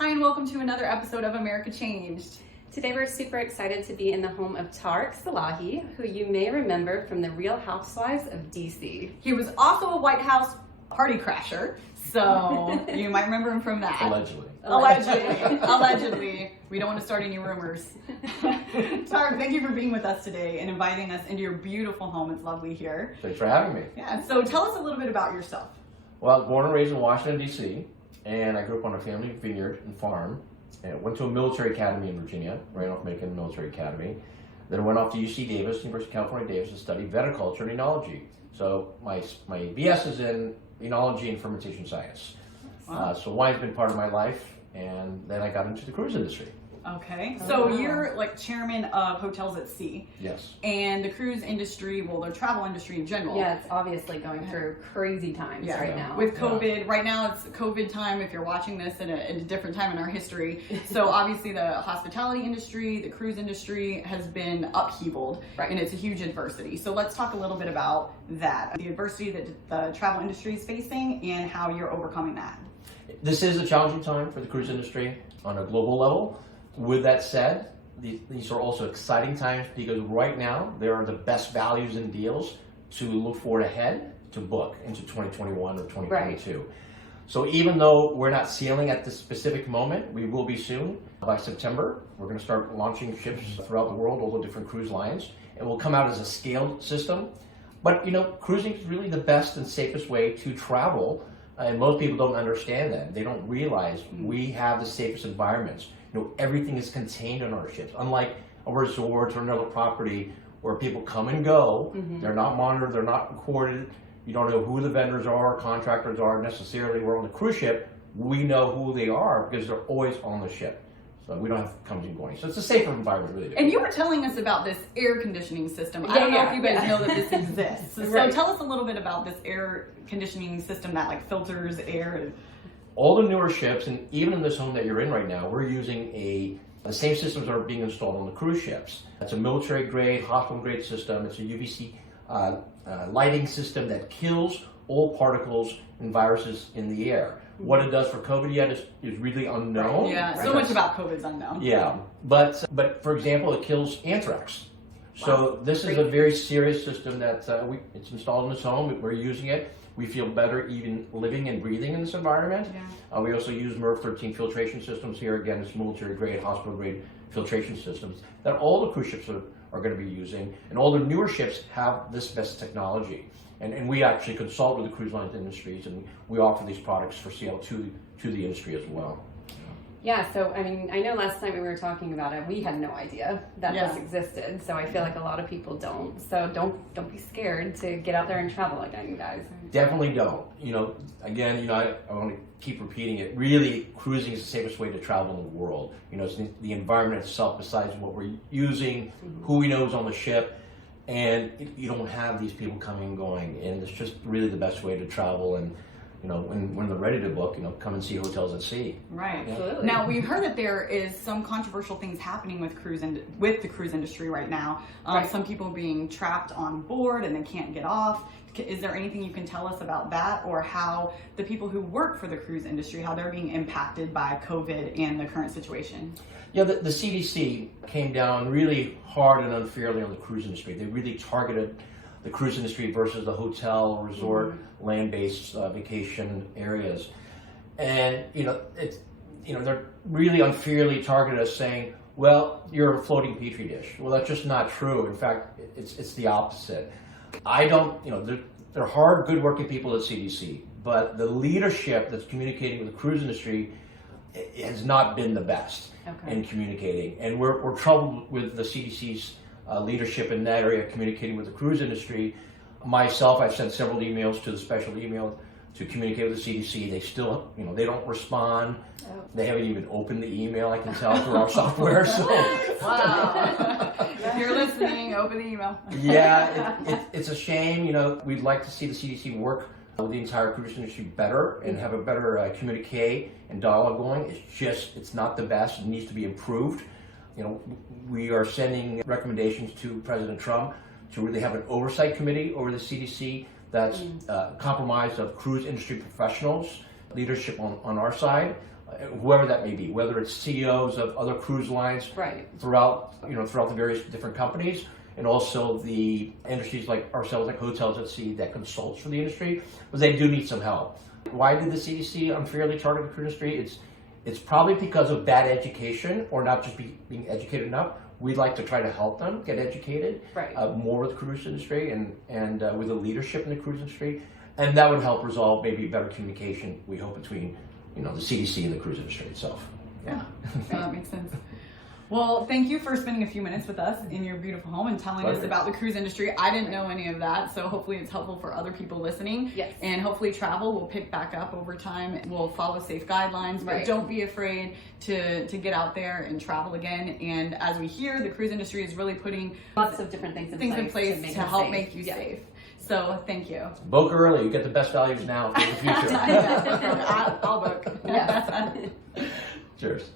Hi, and welcome to another episode of America Changed. Today we're super excited to be in the home of Tareq Salahi, who you may remember from the Real Housewives of DC. He was also a White House party crasher, so you might remember him from that. Allegedly. We don't want to start any rumors. Tareq, thank you for being with us today and inviting us into your beautiful home. It's lovely here. Thanks for having me. Yeah, so tell us a little bit about yourself. Well, I was born and raised in Washington, D.C., and I grew up on a family vineyard and farm. And went to a military academy in Virginia, Randolph-Macon Military Academy. Then went off to UC Davis, University of California, Davis, to study viticulture and enology. So my BS is in enology and fermentation science. Wow. So wine's been part of my life, and then I got into the cruise industry. Okay, so you're like chairman of Hotels at Sea. Yes. And the cruise industry, well, the travel industry in general. Yeah, it's obviously going through crazy times right now. With COVID, right now it's COVID time if you're watching this in a different time in our history. So obviously the hospitality industry, the cruise industry has been upheavaled, and it's a huge adversity. So let's talk a little bit about that, the adversity that the travel industry is facing and how you're overcoming that. This is a challenging time for the cruise industry on a global level. With that said, these are also exciting times because right now there are the best values and deals to look forward ahead to book into 2021 or 2022. Right. So even though we're not sailing at this specific moment, we will be soon. By September, we're going to start launching ships throughout the world, all the different cruise lines, and we'll come out as a scaled system. But cruising is really the best and safest way to travel, and most people don't understand that. They don't realize we have the safest environments. Everything is contained on our ships. Unlike a resort or another property where people come and go, they're not monitored, they're not recorded. You don't know who the vendors are, contractors are necessarily. We're on the cruise ship, we know who they are because they're always on the ship. So we don't have coming and going. So it's a safer environment, really. And you were telling us about this air conditioning system. I don't know if you guys know that this exists. So tell us a little bit about this air conditioning system that filters air. All the newer ships, and even in this home that you're in right now, we're using the same systems that are being installed on the cruise ships. It's a military grade, hospital grade system. It's a UVC lighting system that kills all particles and viruses in the air. What it does for COVID yet is really unknown. Yeah, so much about COVID's unknown. Yeah, but for example, it kills anthrax. So this is a very serious system that it's installed in this home. We're using it. We feel better even living and breathing in this environment. Yeah. We also use MERV 13 filtration systems here. Again, it's military grade, hospital grade filtration systems that all the cruise ships are going to be using. And all the newer ships have this best technology. And we actually consult with the cruise lines industries, and we offer these products for sale to the industry as well. Yeah, so I mean, I know last time we were talking about it, we had no idea that this existed. So I feel like a lot of people don't. So don't be scared to get out there and travel again, you guys. Definitely don't. Again, I want to keep repeating it. Really, cruising is the safest way to travel in the world. It's the environment itself, besides what we're using, who we know is on the ship, and you don't have these people coming and going. And it's just really the best way to travel. And when they're ready to book, come and see Hotels at Sea. Right. Yeah. Absolutely. Now, we've heard that there is some controversial things happening with the cruise industry right now. Some people being trapped on board and they can't get off. Is there anything you can tell us about that, or how the people who work for the cruise industry, how they're being impacted by COVID and the current situation? Yeah, the CDC came down really hard and unfairly on the cruise industry. They really targeted the cruise industry versus the hotel, resort, land-based vacation areas. And, they're really unfairly targeted us, saying, well, you're a floating petri dish. Well, that's just not true. In fact, it's the opposite. They're hard, good-working people at CDC, but the leadership that's communicating with the cruise industry has not been the best in communicating. And we're troubled with the CDC's leadership in that area, communicating with the cruise industry. Myself, I've sent several emails to the special email to communicate with the CDC. They still, they don't respond. They haven't even opened the email, I can tell, through our software. So. Wow. If you're listening, open the email. Yeah, it's a shame. We'd like to see the CDC work with the entire cruise industry better and have a better communique and dialogue going. It's not the best. It needs to be improved. We are sending recommendations to President Trump to really have an oversight committee over the CDC that's comprised of cruise industry professionals, leadership on our side, whoever that may be, whether it's CEOs of other cruise lines Right. throughout the various different companies, and also the industries like ourselves, like Hotels at Sea, that consults for the industry, but they do need some help. Why did the CDC unfairly target the cruise industry? It's probably because of bad education, or not just being educated enough. We'd like to try to help them get educated Right. more with the cruise industry and with the leadership in the cruise industry, and that would help resolve maybe better communication, we hope, between the CDC and the cruise industry itself. Yeah, that makes sense. Well, thank you for spending a few minutes with us in your beautiful home and telling us about the cruise industry. I didn't know any of that, so hopefully it's helpful for other people listening. Yes. And hopefully travel will pick back up over time. We'll follow safe guidelines, but Right. don't be afraid to get out there and travel again. And as we hear, the cruise industry is really putting Lots of different things in place to make help safe. make you Yeah. safe. So thank you. Book early, you get the best values now for the future. I'll book. Yes. Cheers.